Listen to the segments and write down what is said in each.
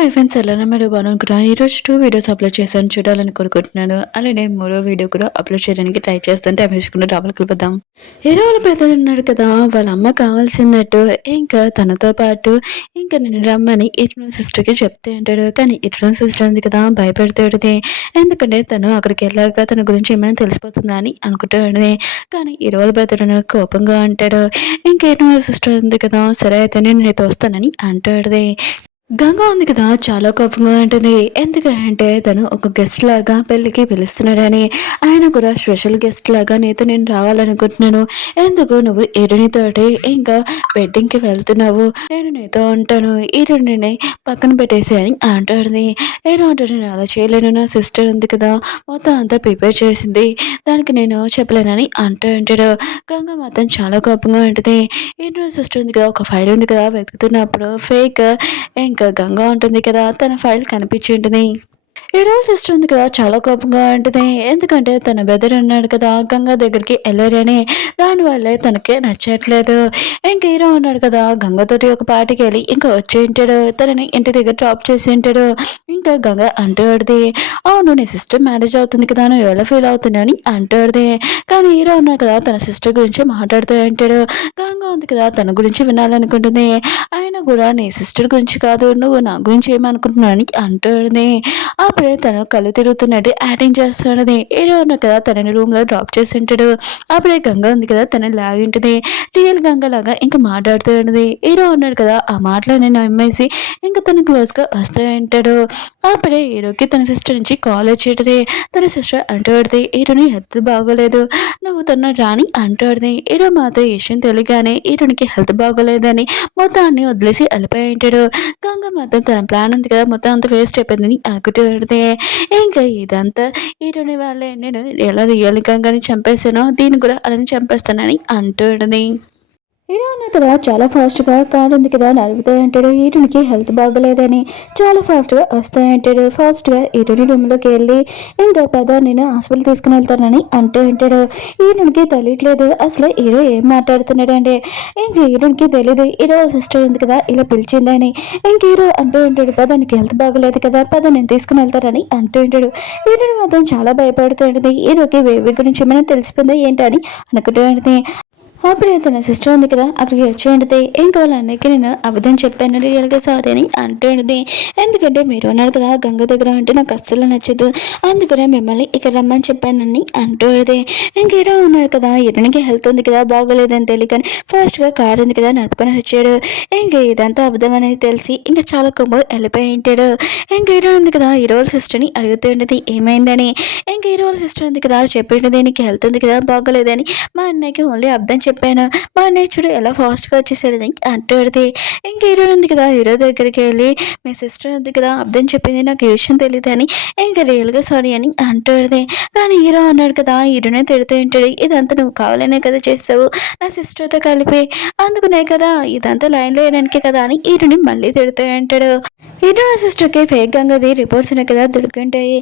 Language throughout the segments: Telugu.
హాయ్ ఫ్రెండ్స్, ఎలానే మీరు బాగున్నాను. ఈరోజు 2 వీడియోస్ అప్లోడ్ చేశాను, చూడాలని కోరుకుంటున్నాను. అలానే మూడో వీడియో కూడా అప్లోడ్ చేయడానికి ట్రై చేస్తుంటే అభిషేకుని డబ్బులు కలిపిద్దాం. హీరో వాళ్ళ పెద్దలు ఉన్నాడు కదా, వాళ్ళ అమ్మ కావాల్సినట్టు ఇంకా తనతో పాటు ఇంకా నేను రమ్మని ఇటు సిస్టర్కి చెప్తే అంటాడు. కానీ ఇటు సిస్టర్ ఉంది కదా, భయపెడుతుంది. ఎందుకంటే తను అక్కడికి వెళ్ళాక తన గురించి ఏమైనా తెలిసిపోతుందా అని అనుకుంటాడు. కానీ హీరో వాళ్ళ పెద్దలు కోపంగా అంటాడు. ఇంకా ఇటు సిస్టర్ ఉంది కదా, సరే అయితే నేను నీతో వస్తానని అంటాడు. గంగ ఉంది కదా, చాలా కోపంగా ఉంటుంది. ఎందుకంటే తను ఒక గెస్ట్ లాగా పెళ్ళికి పిలుస్తున్నాడని, ఆయన కూడా స్పెషల్ గెస్ట్ లాగా నీతో నేను రావాలనుకుంటున్నాను. ఎందుకు నువ్వు ఎరునితోటి ఇంకా వెడ్డింగ్కి వెళ్తున్నావు, నేను నీతో ఉంటాను, ఎరుడిని పక్కన పెట్టేసి అని అంటాడుది. ఏమంటాడు, నేను అలా చేయలేను, నా సిస్టర్ ఉంది కదా మొత్తం అంతా ప్రిపేర్ చేసింది, దానికి నేను చెప్పలేనని అంటూ ఉంటాడు. గంగ మాత్రం చాలా కోపంగా ఉంటుంది. ఏంటో సిస్టర్ ఉంది కదా, ఒక ఫైల్ ఉంది కదా, వెతుకుతున్నప్పుడు ఫేక్ ఇంకా గంగ ఉంటుంది కదా, తన ఫైల్ కనిపించి ఉంటుంది. హీరో సిస్టర్ ఉంది కదా, చాలా కోపంగా ఉంటుంది. ఎందుకంటే తన బెదర్ ఉన్నాడు కదా, గంగా దగ్గరికి వెళ్ళారని, దానివల్లే తనకే నచ్చట్లేదు. ఇంక హీరో ఉన్నాడు కదా, గంగతోటి ఒక పార్టీకి వెళ్ళి ఇంకా వచ్చి ఉంటాడు, తనని ఇంటి దగ్గర డ్రాప్ చేసి ఉంటాడు. ఇంకా గంగ అంటాడుది, అవును నీ సిస్టర్ మ్యారేజ్ అవుతుంది కదా, నువ్వు ఎలా ఫీల్ అవుతున్నావు అని అంటాడుది. కానీ హీరో ఉన్నాడు కదా, తన సిస్టర్ గురించి మాట్లాడుతూ ఉంటాడు. గంగ ఉంది కదా, తన గురించి వినాలనుకుంటుంది. ఆయన కూడా నీ సిస్టర్ గురించి కాదు, నువ్వు నా గురించి ఏమనుకుంటున్నావు అని అంటాడుది. అప్పుడే తను కళ్ళు తిరుగుతున్నట్టు యాక్టింగ్ చేస్తాడది. హీరో ఉన్నాడు కదా, తనని రూమ్లో డ్రాప్ చేసి ఉంటాడు. అప్పుడే గంగ ఉంది కదా, తనని లాగింటుంది. రియల్ గంగ లాగా ఇంకా మాట్లాడుతూ ఉన్నది. హీరో ఉన్నాడు కదా, ఆ మాటలని నమ్మేసి ఇంకా తన క్లోజ్గా వస్తూ ఉంటాడు. అప్పుడే హీరోకి తన సిస్టర్ నుంచి కాల్ వచ్చేటది. తన సిస్టర్ అంటాడుది, హీరోని హెల్త్ బాగోలేదు, నువ్వు తన రాని అంటాడుది. హీరో మాత్రం ఈ విషయం తెలియగానే హీరోనికి హెల్త్ బాగోలేదని మొత్తాన్ని వదిలేసి వెళ్ళిపోయి ఉంటాడు. గంగ మాత్రం తన ప్లాన్ ఉంది కదా, మొత్తం అంతా వేస్ట్ అయిపోయిందని అనుకుంటూ ఉంటే ఇంకా ఇదంతా హీరోని వాళ్ళే, నేను ఎలా రియల్ గంగని చంపేశానో దీన్ని కూడా అలానే చంపేస్తానని అంటుంది. హీరో అన్నాడు కదా, చాలా ఫాస్ట్గా కార్ ఉంది కదా నడుపుతాయి అంటాడు. హీరోనికి హెల్త్ బాగోలేదని చాలా ఫాస్ట్గా వస్తాయంటాడు. ఫాస్ట్గా హీరోని రూమ్లోకి వెళ్ళి ఇంకా పద నేను హాస్పిటల్ తీసుకుని వెళ్తానని అంటూ ఉంటాడు. హీరోనికి తెలియట్లేదు అసలు హీరో ఏం మాట్లాడుతున్నాడు అంటే. ఇంక హీరోనికి తెలియదు హీరో సిస్టర్ ఉంది కదా ఇలా పిలిచిందని. ఇంక హీరో అంటూ ఉంటాడు, పద నీకు హెల్త్ బాగోలేదు కదా, పద నేను తీసుకుని వెళ్తానని అంటూ ఉంటాడు. హీరోని మాత్రం చాలా భయపడుతుంది. హీరోకి బేబీ గురించి ఏమైనా తెలిసిపోయిందా ఏంటి అని అనుకుంటూ ఉంటుంది. అప్పుడే తన సిస్టర్ ఉంది కదా, అక్కడికి వచ్చి ఉంటుంది. ఇంకా వాళ్ళ అన్నయ్యకి నేను అబద్ధం చెప్పాను, రియల్గా సారీ అని అంటుంది. ఎందుకంటే మీరు ఉన్నారు కదా గంగ దగ్గర అంటే నాకు అస్సలు నచ్చదు, అందుకనే మిమ్మల్ని ఇక్కడ రమ్మని చెప్పానని అంటుంది. ఇంక హీరో ఉన్నాడు కదా, హీరోనికి హెల్త్ ఉంది కదా బాగోలేదని తెలియకని ఫాస్ట్గా కార్ ఉంది కదా నడుపుకొని వచ్చాడు. ఇంక ఇదంతా అబద్ధం అనేది తెలిసి ఇంకా చాలా కొమ్మ వెళ్ళిపోయి ఉంటాడు. ఇంక హీరో ఉంది కదా, హీరో సిస్టర్ని అడుగుతుండేది ఏమైందని. ఇంక హీరో సిస్టర్ ఉంది కదా, చెప్పిండేది నీకు హెల్త్ ఉంది కదా బాగోలేదని, మా అన్నయ్యకి ఓన్లీ అబద్ధం చెప్పాను, మా అన్నయ్య చూడు ఎలా ఫాస్ట్గా వచ్చేసాడని అంటాడుది. ఇంక హీరో ఉంది కదా, హీరో దగ్గరికి వెళ్ళి మీ సిస్టర్ ఉంది కదా అబద్ధం చెప్పింది, నాకు ఈ విషయం తెలియదని ఇంకా రియల్గా సారీ అని అంటాడుది. కానీ హీరో అన్నాడు కదా, హీరోనే తిడుతూ ఉంటాడు, ఇదంతా నువ్వు కావాలనే కదా చేస్తావు నా సిస్టర్తో కలిపి, అందుకునే కదా ఇదంతా లైన్లో వేయడానికే కదా అని హీరోని మళ్ళీ తిడుతూ ఉంటాడు. హీరో సిస్టర్కి ఫేక్ గంగది రిపోర్ట్స్ ఉన్నాయి కదా దొరికింటాయి.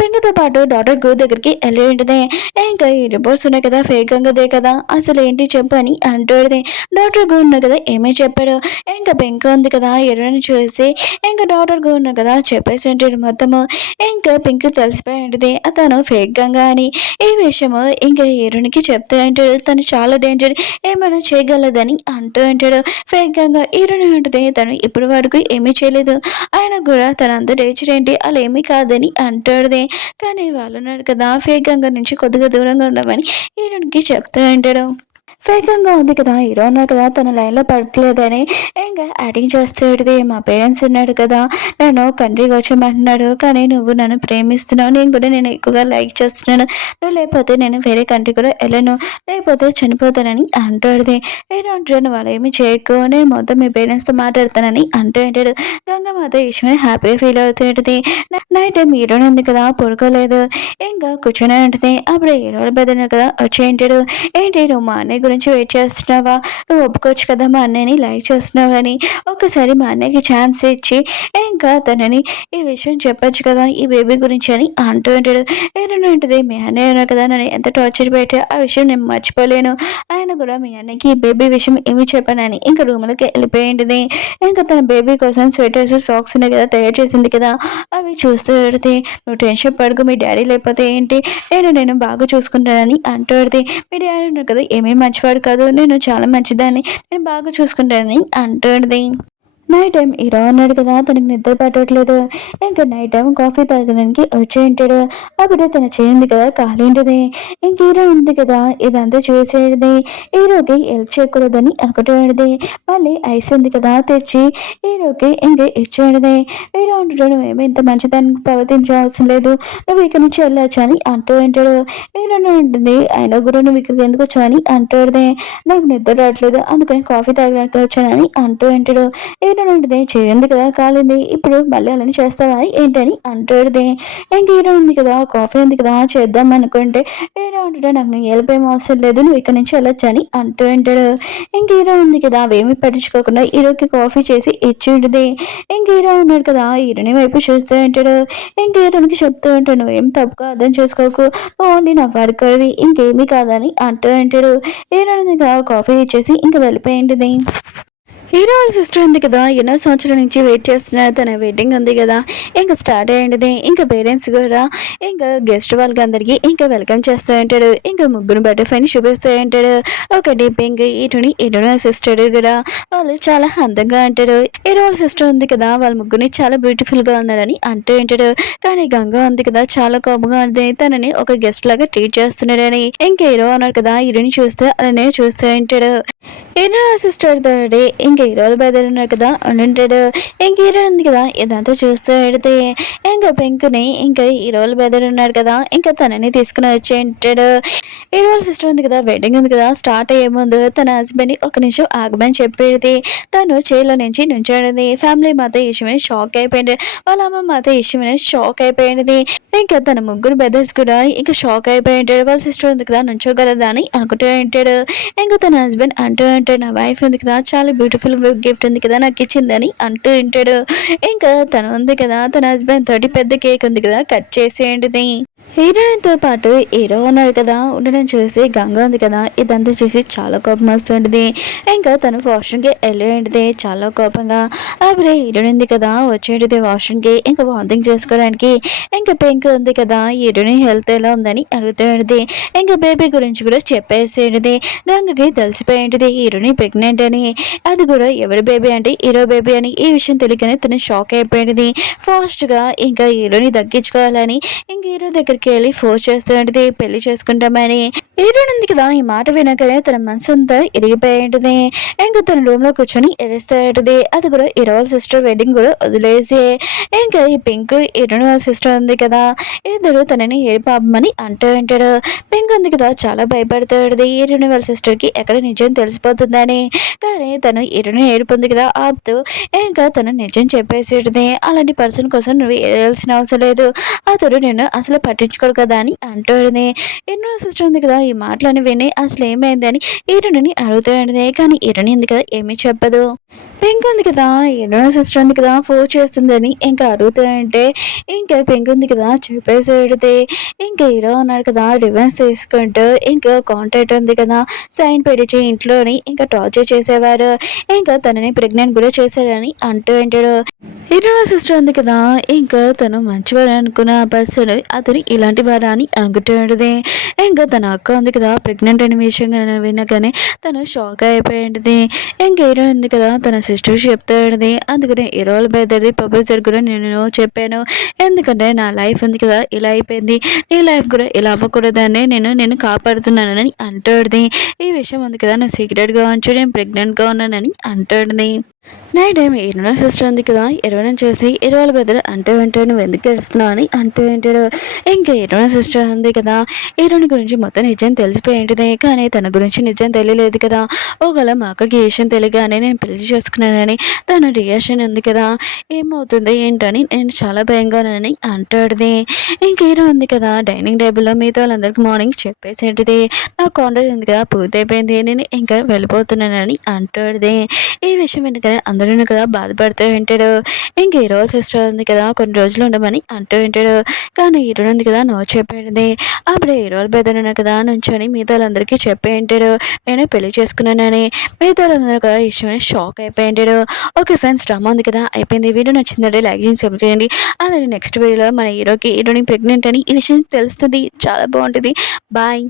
పెంగతో పాటు డాక్టర్ గూ దగ్గరికి వెళ్ళి ఉంటుంది. ఇంకా ఈ రిపోర్ట్స్ ఉన్నాయి కదా ఫేక్ గంగదే కదా, అసలు ఏంటి చెప్పు అని అంటాడుది. డాక్టర్ గూ ఉన్నారు కదా ఏమీ చెప్పాడు. ఇంకా పెంక ఉంది కదా హీరోని చూసి ఇంకా డాక్టర్ గూ ఉన్నారు కదా చెప్పేసి ఉంటాడు మొత్తము. ఇంకా పింక్ తెలిసిపోయి ఉంటుంది అతను ఫేక్ గంగ అని. ఈ విషయము ఇంకా హీరోనికి చెప్తూ ఉంటాడు, తను చాలా డేంజర్, ఏమైనా చేయగలదని అంటూ ఉంటాడు. ఫేక్ గంగ హీరోని ఉంటుంది, తను ఇప్పటి వరకు ఏమీ చేయలేదు, ఆయన కూడా తనంత డేంజర్ ఏంటి అలా ఏమీ కాదని అంటాడుది. కానీ వాళ్ళు ఉన్నారు కదా ఫేక్ గంగ నుంచి కొద్దిగా దూరంగా ఉండమని హీరోనికి చెప్తూ ఉంటాడు. వేగంగా ఉంది కదా, హీరో ఉన్నాడు కదా తన లైన్లో పడట్లేదని ఇంకా యాక్టింగ్ చేస్తాడుది. మా పేరెంట్స్ ఉన్నాడు కదా నన్ను కంట్రీకి వచ్చేయమంటున్నాడు, కానీ నువ్వు నన్ను ప్రేమిస్తున్నావు, నేను కూడా నేను ఎక్కువగా లైక్ చేస్తున్నాను, నువ్వు లేకపోతే నేను వేరే కంట్రీ కూడా వెళ్ళను, లేకపోతే చనిపోతానని అంటాడుది. ఏంటంటే నువ్వు అలా ఏమి చేయకు, నేను మొత్తం మీ పేరెంట్స్తో మాట్లాడతానని అంటూ ఉంటాడు. గంగమాత ఈశ్వరి హ్యాపీగా ఫీల్ అవుతుంటుంది. నైట్ టైం హీరోని ఉంది కదా పడుకోలేదు, ఇంకా కూర్చొని ఉంటుంది. అప్పుడు హీరోల బెదర్ కదా వచ్చేంటాడు. ఏంటి నువ్వు మా అన్నయ్య గురించి వెయిట్ చేస్తున్నావా? నువ్వు ఒప్పుకోవచ్చు కదా మా అన్నయ్యని లైక్ చేస్తున్నావని. ఒక్కసారి మా అన్నయ్యకి ఛాన్స్ ఇచ్చి ఇంకా తనని ఈ విషయం చెప్పొచ్చు కదా ఈ బేబీ గురించి అని అంటూ ఉంటాడు. ఏదనంటది మీ అన్నయ్య ఉన్నారు కదా నన్ను ఎంత టార్చర్ పెట్టి ఆ విషయం నేను మర్చిపోలేను. ఆయన కూడా మీ అన్నయ్యకి ఈ బేబీ విషయం ఏమి చెప్పానని ఇంకా రూమ్లోకి వెళ్ళిపోయింది. ఇంకా తన బేబీ కోసం స్వెటర్స్ సాక్స్ ఉన్నాయి కదా తయారు చేసింది కదా అవి చూస్తూ పెడితే నువ్వు టెన్షన్ పడుకు మీ డాడీ లేకపోతే ఏంటి నేను బాగా చూసుకుంటానని అంటూ పెడితే మీ డాడీ ఉన్నారు కదా ఏమీ మంచివాడు కాదు నేను చాలా మంచిదాన్ని నేను బాగా చూసుకుంటానని అంటుంది. నైట్ టైం హీరో అన్నాడు కదా తనకి నిద్ర పట్టట్లేదు. ఇంకా నైట్ టైం కాఫీ తాగడానికి వచ్చి ఉంటాడు. అప్పుడు తన చేయింది కదా కాలింటిది. ఇంక హీరో ఉంది కదా ఇదంతా చూసేది. హీరోకి హెల్ప్ చేయకూడదని అనుకుంటాడు. మళ్ళీ ఐస్ ఉంది కదా తెచ్చి హీరోకి ఇంక ఇచ్చాడు. హీరో అంటాడు నువ్వేమో ఇంత మంచిదానికి ప్రవర్తించాల్సిన లేదు నువ్వు ఇక్కడి నుంచి వెళ్ళొచ్చు అని అంటూ ఉంటాడు. హీరోని ఉంటుంది అయినా కూడా నువ్వు ఇక్కడికి ఎందుకు వచ్చా అని అంటాడు. నాకు నిద్ర రావట్లేదు అందుకని కాఫీ తాగడానికి వచ్చానని అంటూ ఉంటాడు. ఏంటంటే చేయండి కదా కాలింది ఇప్పుడు మళ్ళీ అలానే చేస్తావా ఏంటని అంటాడుది. ఇంక హీరో ఉంది కదా కాఫీ ఉంది కదా చేద్దాం అనుకుంటే హీరో అంటాడు నాకు నీ హెల్ప్ ఏం అవసరం లేదు నువ్వు ఇక్కడ నుంచి వెళ్ళొచ్చు అని అంటూ ఉంటాడు. ఇంక హీరో ఉంది కదా అవేమి పట్టించుకోకుండా హీరోకి కాఫీ చేసి ఇచ్చి ఉంటుంది. ఇంక హీరో ఉన్నాడు కదా హీరోని వైపు చూస్తూ ఉంటాడు. ఇంక హీరోనికి చెప్తూ ఉంటాడు నువ్వు ఏం తప్పుగా అర్థం చేసుకోకు ఓన్లీ నా వర్క్ అవి ఇంకేమీ కాదని అంటూ ఉంటాడు. హీరో ఉంది కదా కాఫీ ఇచ్చేసి ఇంక వెళ్ళిపోయింది. హీరో వాళ్ళ సిస్టర్ ఉంది కదా ఎన్నో సంవత్సరాల నుంచి వెయిట్ చేస్తున్నారు తన వెడ్డింగ్ ఉంది కదా ఇంకా స్టార్ట్ అయ్యింది. ఇంకా పేరెంట్స్ కూడా ఇంకా గెస్ట్ వాళ్ళకి అందరికి ఇంకా వెల్కమ్ చేస్తూ ఉంటాడు. ఇంకా ముగ్గురు బటర్ఫ్లైని చూపిస్తూ ఉంటాడు. ఒకటి పింక్ ఇటుని సిస్టర్ కూడా వాళ్ళు చాలా అందంగా అంటాడు. హీరో వాళ్ళ సిస్టర్ ఉంది కదా వాళ్ళ ముగ్గురిని చాలా బ్యూటిఫుల్ గా ఉన్నారని అంటూ ఉంటాడు. కానీ గంగా ఉంది కదా చాలా కోపంగా ఉంది తనని ఒక గెస్ట్ లాగా ట్రీట్ చేస్తున్నాడని. ఇంకా హీరో అన్నాడు కదా హీరోని చూస్తే అలానే చూస్తూ ఉంటాడు. హీరో సిస్టర్ తోటి ఇంకా హీరోలు బయదరు ఉన్నారు కదా ఉంటాడు. ఇంక హీరో ఉంది కదా ఇదంతా చూస్తూ పెడితే ఇంకా పెంకుని ఇంకా హీరోలు బయదరు ఉన్నాడు కదా ఇంకా తనని తీసుకుని వచ్చి ఉంటాడు. హీరోల సిస్టర్ ఉంది కదా వెడ్డింగ్ ఉంది కదా స్టార్ట్ అయ్యే ముందు తన హస్బెండ్ ఒక నిమిషం ఆగమని చెప్పేది. తను చైర్లో నుంచి నుంచోడింది. ఫ్యామిలీ మాత ఇష్టమైన షాక్ అయిపోయింది. వాళ్ళ అమ్మ మాత ఇష్టమైన షాక్ అయిపోయింది. ఇంకా తన ముగ్గురు బ్రదర్స్ కూడా ఇంకా షాక్ అయిపోయి ఉంటాడు. వాళ్ళ సిస్టర్ ఉంది కదా నుంచోగలదా అని అనుకుంటూ ఉంటాడు. ఇంకా తన హస్బెండ్ అంటూ ఉంటాడు నా వైఫ్ ఉంది కదా చాలా బ్యూటిఫుల్ గిఫ్ట్ ఉంది కదా నాకు ఇచ్చిందని అంటూ ఉంటాడు. ఇంకా తను ఉంది కదా తన హస్బెండ్ తోటి పెద్ద కేక్ ఉంది కదా కట్ చేసేయండి. హీరోయిన్తో పాటు హీరో ఉన్నాడు కదా ఉండడం చూసి గంగ ఉంది కదా ఇదంతా చూసి చాలా కోపం వస్తుంటుంది. ఇంకా తను వాష్రూమ్కి వెళ్ళేది చాలా కోపంగా. అప్పుడే హీరోయిన్ ఉంది కదా వచ్చేది వాష్రూమ్కి ఇంకా వాంతింగ్ చేసుకోవడానికి. ఇంకా పెంక్ ఉంది కదా హీరోయిన్ హెల్త్ ఎలా ఉందని అడుగుతాడు. ఇంకా బేబీ గురించి కూడా చెప్పేసేది. గంగకి తెలిసిపోయింది హీరోయిన్ ప్రెగ్నెంట్ అని. అది కూడా ఎవరి బేబీ అంటే హీరో బేబీ అని. ఈ విషయం తెలియకనే తను షాక్ అయిపోయింది. ఫాస్ట్గా ఇంకా హీరోని దక్కించుకోవాలని ఇంక హీరో దగ్గరికి వెళ్ళి ఫోర్స్ చేస్తుంటది పెళ్లి చేసుకుంటామని. హీరోయిన్ ఉంది కదా ఈ మాట వినకనే తన మనసు అంతా ఇరిగిపోయి ఉంటుంది. ఇంకా తన రూమ్ లో కూర్చొని ఎడుస్తూ ఉంటుంది. అది కూడా హీరో సిస్టర్ వెడ్డింగ్ కూడా వదిలేసి ఇంకా ఈ పింక్ హీరోయిన్ సిస్టర్ ఉంది కదా ఇద్దరు తనని ఏడిపాపమని అంటూ ఉంటాడు. పింక్ ఉంది కదా చాలా భయపడుతుంది హీరోయిన్ వాళ్ళ సిస్టర్ కి ఎక్కడ నిజం తెలిసిపోతుందని. కానీ తను హీరోయిన్ ఏడుపుంది కదా ఆపుతూ ఇంకా తను నిజం చెప్పేసేది. అలాంటి పర్సన్ కోసం నువ్వు ఏడాల్సిన అవసరం లేదు అతడు నేను అసలు పట్టించుకోడు కదా అని అంటుంది. ఎన్నో సిస్టర్ ఉంది కదా ఈ మాటలని విని అసలు ఏమైంది అని హీరోని అడుగుతుంది. కానీ హీరోని ఉంది కదా ఏమీ చెప్పదు. పింక్ ఉంది కదా ఎన్నో సిస్టర్ ఉంది కదా ఫోన్ చేస్తుందని ఇంకా అడుగుతుంటే ఇంకా పింక్ ఉంది కదా చెప్పేసేడితే ఇంకా హీరో ఉన్నాడు కదా రివెన్స్ తీసుకుంటూ ఇంకా కాంటాక్ట్ ఉంది కదా సైన్ పెట్టించి ఇంట్లోని ఇంకా టార్చర్ చేసేవారు. ఇంకా తనని ప్రెగ్నెంట్ కూడా చేశారని అంటూ ఉంటాడు. హీరో సిస్టర్ ఉంది కదా ఇంకా తను మంచివాడు అనుకున్న పర్సన్ అతను ఇలాంటి వాడా అని అనుకుంటుంది. ఇంకా తన అక్క ఉంది కదా ప్రెగ్నెంట్ అనే విషయం వినగానే తను షాక్ అయిపోయింది. ఇంకా హీరో ఉంది కదా తన సిస్టర్ చెప్తాడు. అందుకనే హీరో బయదరిది ప్రొఫెసర్ కూడా నేను చెప్పాను ఎందుకంటే నా లైఫ్ ఉంది కదా ఇలా అయిపోయింది నీ లైఫ్ కూడా ఇలా అవ్వకూడదని నేను కాపాడుతున్నానని అంటుంది. ఈ విషయం ఉంది కదా నువ్వు సీక్రెట్గా ఉంచు నేను ప్రెగ్నెంట్గా ఉన్నానని అంటుంది. నైట్ టైం హీరోయిన్ సిస్టర్ ఉంది కదా, హీరోయిన్ చేసి హీరోల బెదర్ అంటూ ఉంటాడు, నువ్వు ఎందుకు ఏడుస్తున్నావు అని అంటూ ఉంటాడు. ఇంకా హీరోయిన్ సిస్టర్ ఉంది కదా, హీరోయిన్ గురించి మొత్తం నిజం తెలిసిపోయింటిదే, కానీ తన గురించి నిజం తెలియలేదు కదా. ఒకవేళ మా అక్కకి ఈ విషయం తెలియగానే నేను పెళ్లి చేసుకున్నానని తన రియాక్షన్ ఉంది కదా, ఏమవుతుంది ఏంటని నేను చాలా భయంగానని అంటాడుది. ఇంక హీరో ఉంది కదా, డైనింగ్ టేబుల్లో మిగతా వాళ్ళందరికీ మార్నింగ్ చెప్పేసేంటిది, నా కాంట్రాక్ట్ ఉంది కదా పూర్తయిపోయింది, నేను ఇంకా వెళ్ళిపోతున్నానని అంటాడుది. ఈ విషయం ఎందుకని అందరూ కదా బాధపడుతూ ఉంటాడు. ఇంక హీరో సిస్టర్ ఉంది కదా, కొన్ని రోజులు ఉండమని అంటూ ఉంటాడు. కానీ హీరో ఉంది కదా నో చెప్పేది. అప్పుడే హీరోలు బెదరున్న కదా నుంచొని మిగతా వాళ్ళందరికీ చెప్పి ఉంటాడు, నేను పెళ్లి చేసుకున్నానని. మిగతా వాళ్ళందరూ కదా ఈ విషయం షాక్ అయిపోయి ఉంటాడు. ఓకే ఫ్రెండ్స్, డ్రామా ఉంది కదా అయిపోయింది. వీడియో నచ్చిందంటే లైక్ చేసి సబ్స్క్రైబ్ చేయండి. అలాగే నెక్స్ట్ వీడియోలో మన హీరోని ప్రెగ్నెంట్ అని ఈ విషయం తెలుస్తుంది. చాలా బాగుంటుంది. బాయ్.